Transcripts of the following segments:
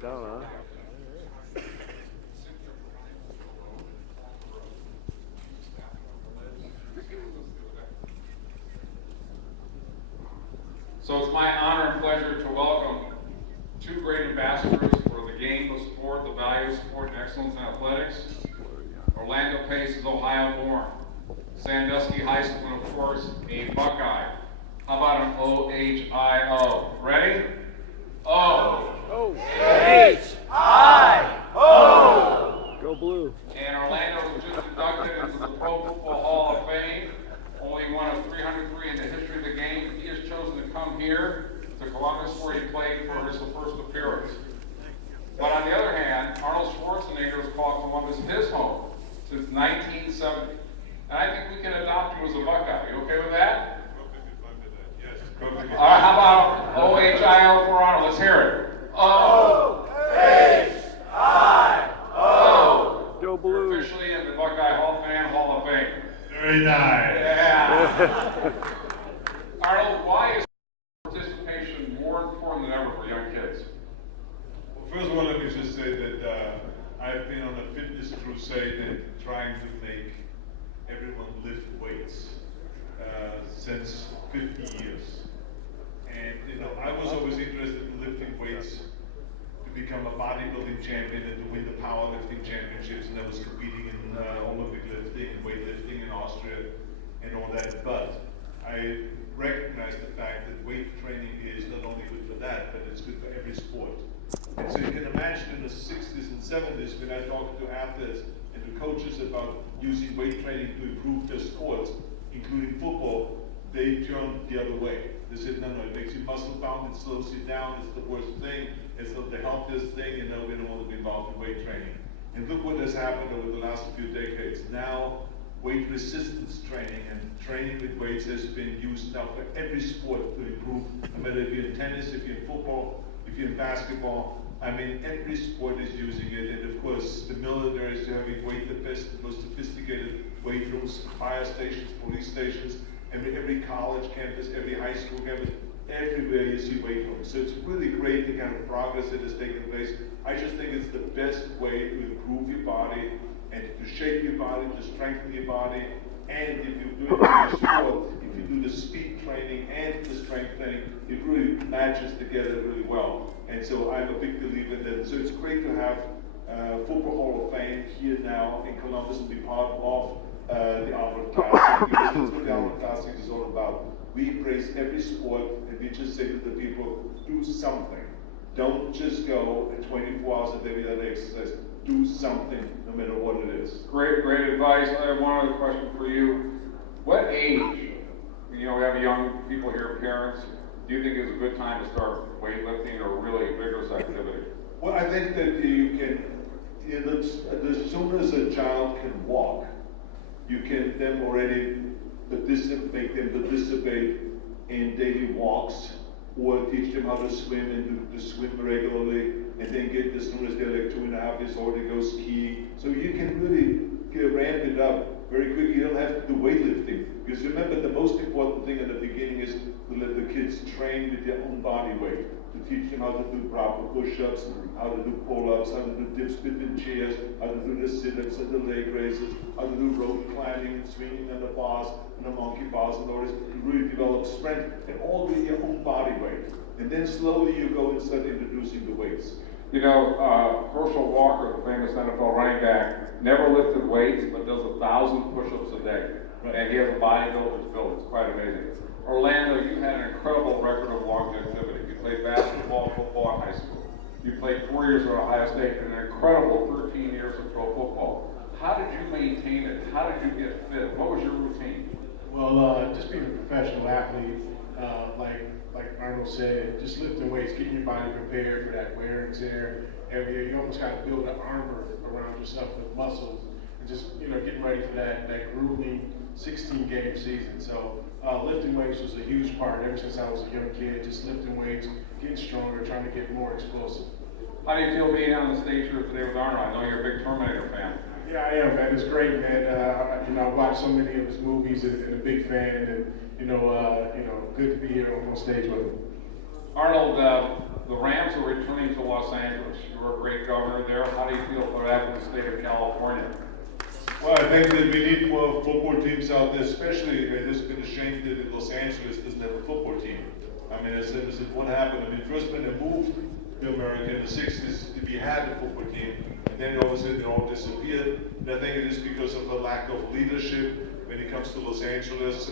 Duh. So it's my honor and pleasure to welcome two great ambassadors for the game of sport, the value of sport and excellence in athletics. Orlando Pace is Ohio-born. Sandusky High School, and of course, a Buckeye. How about an O-H-I-O? Ready? O. O-H-I-O! Go blue. And Orlando was just inducted into the Pro Football Hall of Fame. Only one of 303 in the history of the game. He has chosen to come here to Columbus, where he played for his first appearance. But on the other hand, Arnold Schwarzenegger has called Columbus his home since 1970. And I think we can adopt you as a Buckeye. You okay with that? All right, how about O-H-I-O for Arnold? Let's hear it. O-H-I-O! Go blue. Officially in the Buckeye Hall of Fame. Very nice. Yeah. Arnold, why is participation more important than ever for young kids? Well, first of all, let me just say that I've been on a fitness crusade and trying to make everyone lift weights since 50 years. And I was always interested in lifting weights to become a bodybuilding champion and to win the powerlifting championships. And I was competing in Olympic lifting and weightlifting in Austria and all that. But I recognize the fact that weight training is not only good for that, but it's good for every sport. And so you can imagine in the 60s and 70s when I talked to athletes and to coaches about using weight training to improve their sports, including football, they turned the other way. They said, no, it makes you muscle bound, it slows you down, it's the worst thing, it's not the healthiest thing, we don't want to be involved in weight training. And look what has happened over the last few decades. Now, weight resistance training and training with weights has been used now for every sport to improve, no matter if you're in tennis, if you're in football, if you're in basketball. I mean, every sport is using it, and of course, the military is having the best, the most sophisticated weight rooms, fire stations, police stations, and every college campus, every high school campus, everywhere you see weight rooms. So it's really great the kind of progress that has taken place. I just think it's the best way to improve your body and to shape your body, to strengthen your body. And if you do it in your sport, if you do the speed training and the strength training, it really matches together really well. And so I'm a big believer in that. So it's great to have Football Hall of Fame here now in Columbus and be part of the Arnold Classic, because that's what the Arnold Classic is all about. We embrace every sport, and we just say to the people, do something. Don't just go 24 hours a day without exercise. Do something, no matter what it is. Great advice. I have one other question for you. What age, we have young people here, parents, do you think is a good time to start weightlifting or really vigorous activity? Well, I think that you can, as soon as a child can walk, you can then already make them participate in daily walks, or teach them how to swim and to swim regularly, and then get, as soon as they're like 2.5 years old, they go skiing. So you can really ramp it up very quickly. You don't have to do weightlifting. Because remember, the most important thing in the beginning is to let the kids train with their own body weight. To teach them how to do proper push-ups, how to do pull-ups, how to do dips between chairs, how to do the sit-ups and the leg raises, how to do rope climbing and swinging on the bars and the monkey bars in order to really develop strength and all with your own body weight. And then slowly you go and start introducing the weights. Herschel Walker, the famous NFL running back, never lifted weights, but does 1,000 push-ups a day. Right. And he has a bodybuilder's build. It's quite amazing. Orlando, you had an incredible record of longevity. You played basketball, football in high school. You played 4 years at Ohio State and an incredible 13 years of pro football. How did you maintain it? How did you get fit? What was your routine? Well, just being a professional athlete, like Arnold said, just lifting weights, getting your body prepared for that wear and tear every year. You almost got to build an armor around yourself with muscles, and just getting ready for that grueling 16-game season. So lifting weights was a huge part ever since I was a young kid. Just lifting weights, getting stronger, trying to get more explosive. How do you feel being on the stage here today with Arnold? I know you're a big Terminator fan. Yeah, I am, man. It's great, man. I watched so many of his movies and a big fan, and good to be here on stage with him. Arnold, the Rams are returning to Los Angeles. You were a great governor there. How do you feel for that in the state of California? Well, I think that we need more football teams out there, especially it has been a shame that Los Angeles doesn't have a football team. I mean, as what happened, I mean, first when they moved to America in the 60s, we had a football team, and then all of a sudden it all disappeared. And I think it is because of the lack of leadership when it comes to Los Angeles,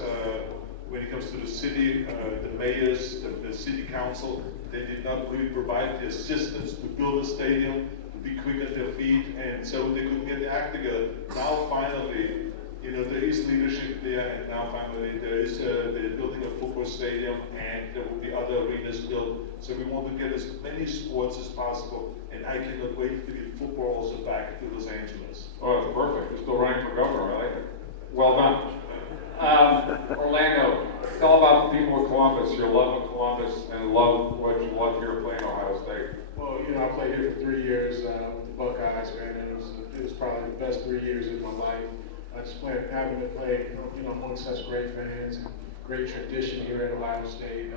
when it comes to the city, the mayors, the city council, they did not really provide the assistance to build a stadium, to be quick on their feet, and so they couldn't get the act together. Now finally, you know, there is leadership there, and now finally they're building a football stadium, and there will be other arenas built. So we want to get as many sports as possible, and I cannot wait to get football also back to Los Angeles. Oh, that's perfect. You're still running for governor. I like it. Well done. Orlando, tell about the people of Columbus, your love of Columbus, and love what you love here playing Ohio State. Well, you know, I played here for 3 years with the Buckeyes, man, and it was probably the best 3 years of my life. Having to play, you know, among such great fans and great tradition here at Ohio State.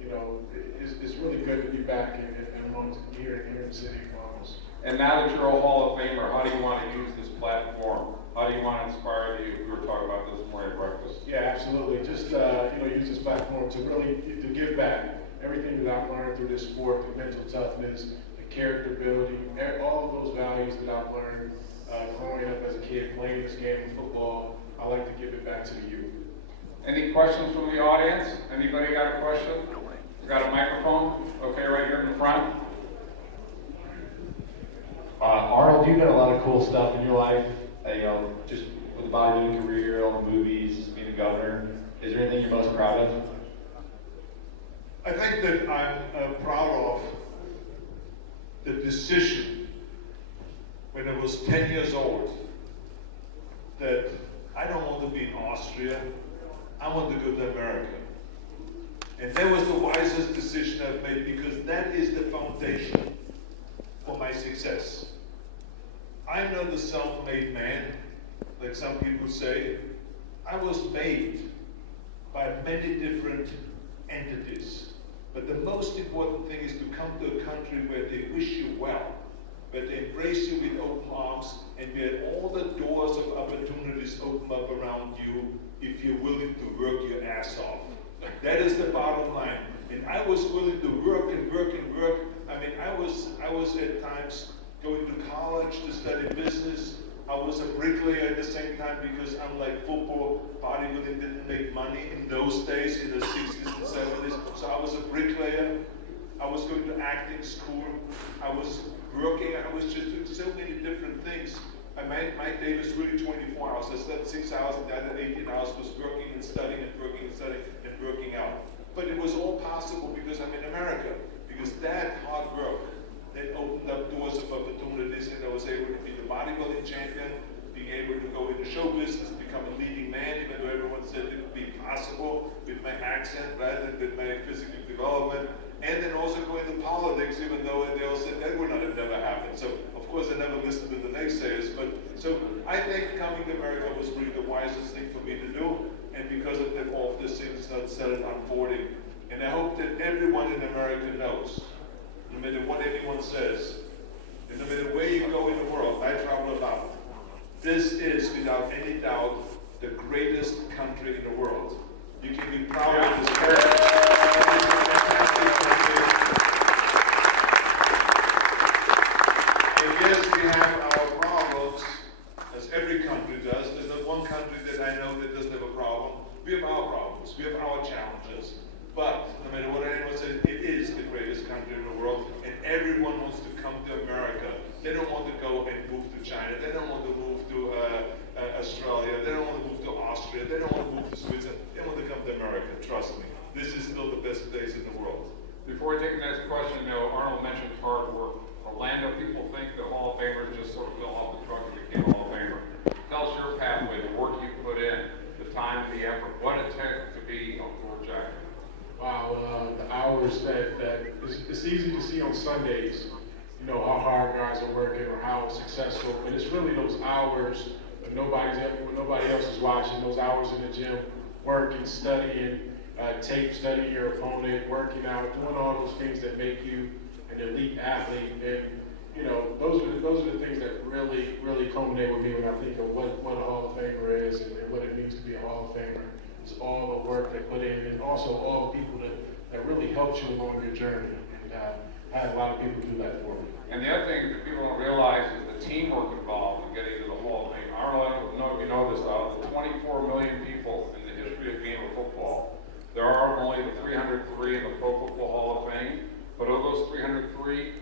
You know, it's really good to be back and amongst here in the city of Columbus. And now that you're a Hall of Famer, how do you want to use this platform? How do you want to inspire you? We were talking about this morning at breakfast. Yeah, absolutely. Just you know, use this platform to really to give back everything that I've learned through this sport, the mental toughness, the character building, all of those values that I've learned growing up as a kid, playing this game of football. I like to give it back to the youth. Any questions from the audience? Anybody got a question? We got a microphone? Okay, right here in the front. Arnold, you've done a lot of cool stuff in your life, you know, just with the bodybuilding career, all the movies, being a governor. Is there anything you're most proud of? I think that I'm proud of the decision when I was 10 years old that I don't want to be in Austria, I want to go to America. And that was the wisest decision I've made because that is the foundation for my success. I'm not a self-made man, like some people say. I was made by many different entities. But the most important thing is to come to a country where they wish you well, where they embrace you with open arms, and where all the doors of opportunities open up around you if you're willing to work your ass off. That is the bottom line. And I was willing to work and work and work. I mean, I was at times going to college to study business. I was a bricklayer at the same time because unlike football, bodybuilding didn't make money in those days, in the 60s and 70s. So I was a bricklayer. I was going to acting school. I was working. I was just doing so many different things. My day was really 24 hours. I slept 6 hours and the other 18 hours was working and studying and working and studying and working out. But it was all possible because I'm in America. Because that hard work that opened up doors of opportunities, and I was able to be the bodybuilding champion, being able to go into show business, become a leading man, even though everyone said it would be possible with my accent rather than with my physical development, and then also go into politics, even though they all said that would not have never happened. So, of course, I never listened to the naysayers, but so I think coming to America was really the wisest thing for me to do, and because of that, all of this things started unfolding. And I hope that everyone in America knows, no matter what anyone says, and no matter where you go in the world, I travel about, this is, without any doubt, the greatest country in the world. You can be proud of this country. It is a fantastic country. And yes, we have our problems, as every country does. There's not one country that I know that doesn't have a problem. We have our problems. We have our challenges. But no matter what anyone says, it is the greatest country in the world, and everyone wants to come to America. They don't want to go and move to China. They don't want to move to Australia. They don't want to move to Austria. They don't want to move to Switzerland. They want to come to America. Trust me. This is still the best place in the world. Before we take the next question, you know, Arnold mentioned hard work. Orlando, people think the Hall of Famers just sort of fell off the truck and became a Hall of Famer. Tell us your pathway, the work you put in, the time, the effort, what it took to be a Ford Jack. Wow, the hours that it's easy to see on Sundays, you know, how hard guys are working or how successful, but it's really those hours when nobody else is watching, those hours in the gym, working, studying, tape study your opponent, working out, doing all those things that make you an elite athlete. And you know, those are the things that really culminate with me when I think of what a Hall of Famer is and what it means to be a Hall of Famer. It's all the work they put in, and also all the people that really helped you along your journey. And I had a lot of people do that for me. And the other thing that people don't realize is the teamwork involved in getting to the Hall of Fame. Arnold, I don't know if you know this, out of the 24 million people in the history of game of football, there are only the 303 in the Pro Football Hall of Fame. But of those 303,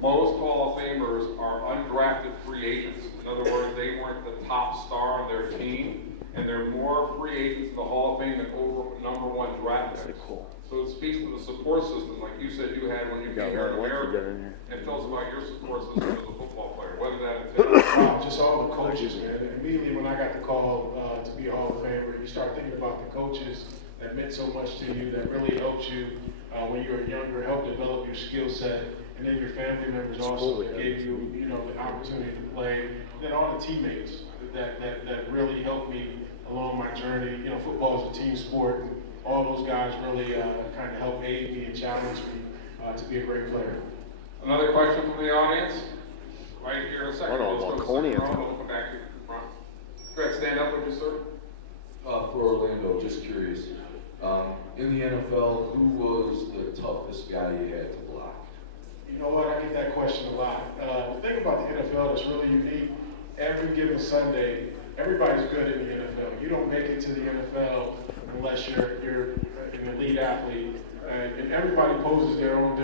most Hall of Famers are undrafted free agents. In other words, they weren't the top star on their team, and there are more free agents in the Hall of Fame than over #1 draft picks. Cool. So it speaks to the support system, like you said you had when you came here in America. And tell us about your support system as a football player. What did that entail? Just all the coaches, man. And immediately when I got the call to be a Hall of Famer, you start thinking about the coaches that meant so much to you, that really helped you when you were younger, helped develop your skill set, and then your family members also that gave you, you know, the opportunity to play. And then all the teammates that really helped me along my journey. You know, football is a team sport. And all those guys really kind of helped aid me and challenge me to be a great player. Another question from the audience? Right here in a second. I don't know, Let's go to the Balcony. second row, we'll come back to the front. Go ahead, stand up, would you, sir? For Orlando, just curious. In the NFL, who was the toughest guy you had to block? You know what? I get that question a lot. The thing about the NFL that's really unique, every given Sunday, everybody's good in the NFL. You don't make it to the NFL unless you're an elite athlete. And everybody poses their own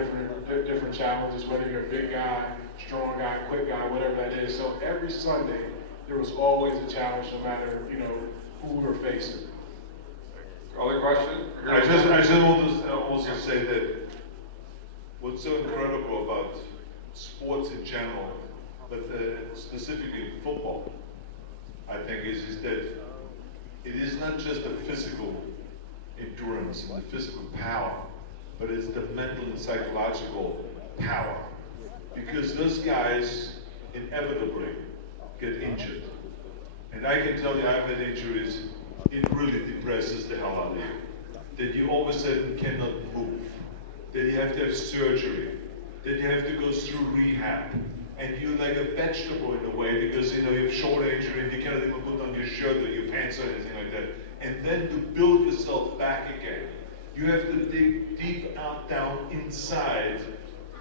different challenges, whether you're a big guy, strong guy, quick guy, whatever that is. So every Sunday, there was always a challenge, no matter, you know, who we were facing. Other question? I just want to also say that what's so incredible about sports in general, but specifically football, I think is that it is not just the physical endurance and the physical power, but it's the mental and psychological power. Because those guys inevitably get injured. And I can tell you, I've had injuries, it really depresses the hell out of you. That you all of a sudden cannot move, that you have to have surgery, that you have to go through rehab, and you're like a vegetable in a way because you know you have shoulder injury and you cannot even put on your shirt or your pants or anything like that. And then to build yourself back again, you have to dig deep down inside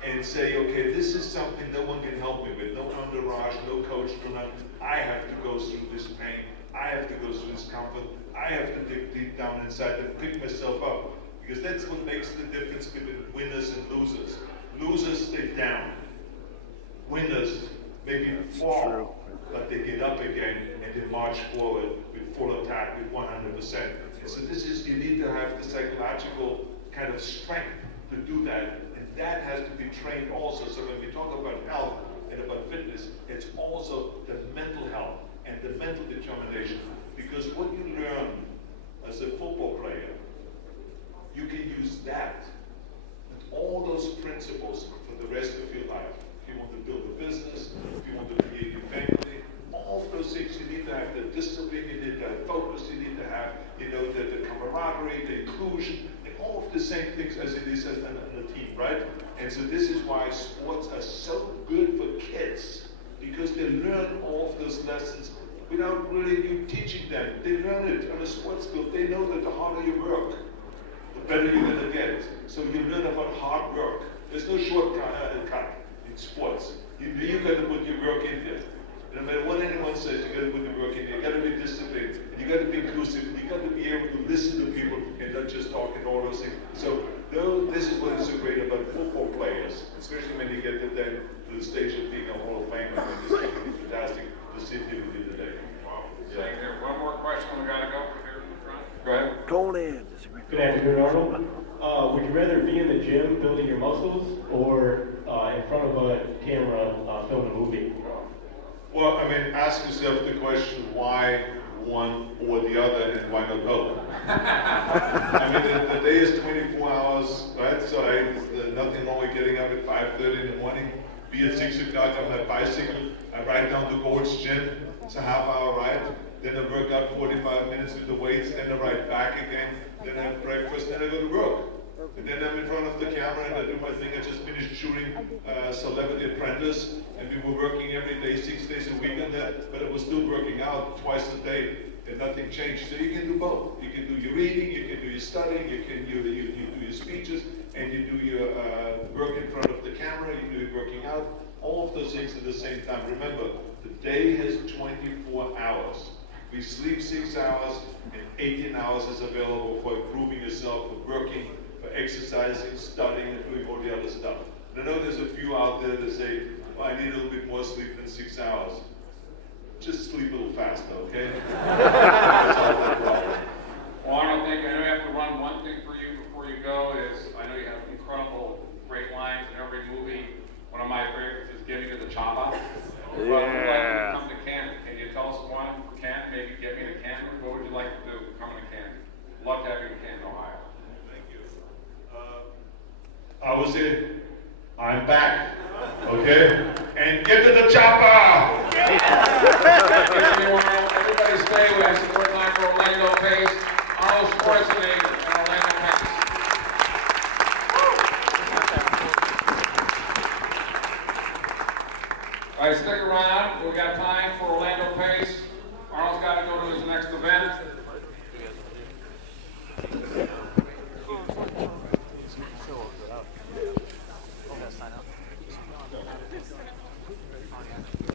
and say, okay, this is something no one can help me with, no entourage, no coach, no nothing. I have to go through this pain. I have to go through this comfort. I have to dig deep down inside and pick myself up. Because that's what makes the difference between winners and losers. Losers stay down. Winners maybe fall, but they get up again and they march forward with full attack, with 100%. And so this is, you need to have the psychological kind of strength to do that. And that has to be trained also. So when we talk about health and about fitness, it's also the mental health and the mental determination. Because what you learn as a football player, you can use that with all those principles for the rest of your life. If you want to build a business, if you want to create a family, all of those things, you need to have the discipline, you need to have focus, you need to have, you know, the camaraderie, the inclusion, and all of the same things as it is on a team, right? And so this is why sports are so good for kids, because they learn all of those lessons without really you teaching them. They learn it on a sports field. They know that the harder you work, the better you're going to get. So you learn about hard work. There's no shortcut in sports. You got to put your work in there. No matter what anyone says, you got to put the work in there. You got to be disciplined. You got to be inclusive. You got to be able to listen to people and not just talk and all those things. So this is what is so great about football players, especially when you get to the stage of being a Hall of Famer. It's really fantastic to sit here with you today. Wow. Saying there, one more question, we gotta go from here in the front. Go ahead. Going in. Good afternoon, Arnold. Would you rather be in the gym building your muscles or in front of a camera filming a movie? Well, I mean, ask yourself the question, why one or the other and why not both? I mean, the day is 24 hours, right? So there's nothing wrong with getting up at 5:30 in the morning. be at 6 o'clock on my bicycle, I ride down to Gold's Gym, it's a half-hour ride, then I work out 45 minutes with the weights, then I ride back again, then I have breakfast, then I go to work. And then I'm in front of the camera and I do my thing. I just finished shooting Celebrity Apprentice, and we were working every day, 6 days a week on that, but I was still working out twice a day, and nothing changed. So you can do both. You can do your reading, you can do your studying, you can do your speeches, and you do your work in front of the camera, you do your working out, all of those things at the same time. Remember, the day has 24 hours. We sleep 6 hours, and 18 hours is available for improving yourself, for working, for exercising, studying, and doing all the other stuff. And I know there's a few out there that say, well, I need a little bit more sleep than 6 hours. Just sleep a little faster, okay? That's all the problem. Well, Arnold, I know you have to run. One thing for you before you go is, I know you have incredible, great lines in every movie. One of my favorites is Give Me to the Chopper. Well, if you'd like to come to Canton, can you tell us one for Canton? Maybe get me to Canton. What would you like to do coming to Canton? Love to have you in Canton, Ohio. Thank you. I was in. I'm back. Okay? And get to the chopper! Everybody stay with us. We're time for Orlando Pace, Arnold Schwarzenegger, and Orlando Pace. All right, stick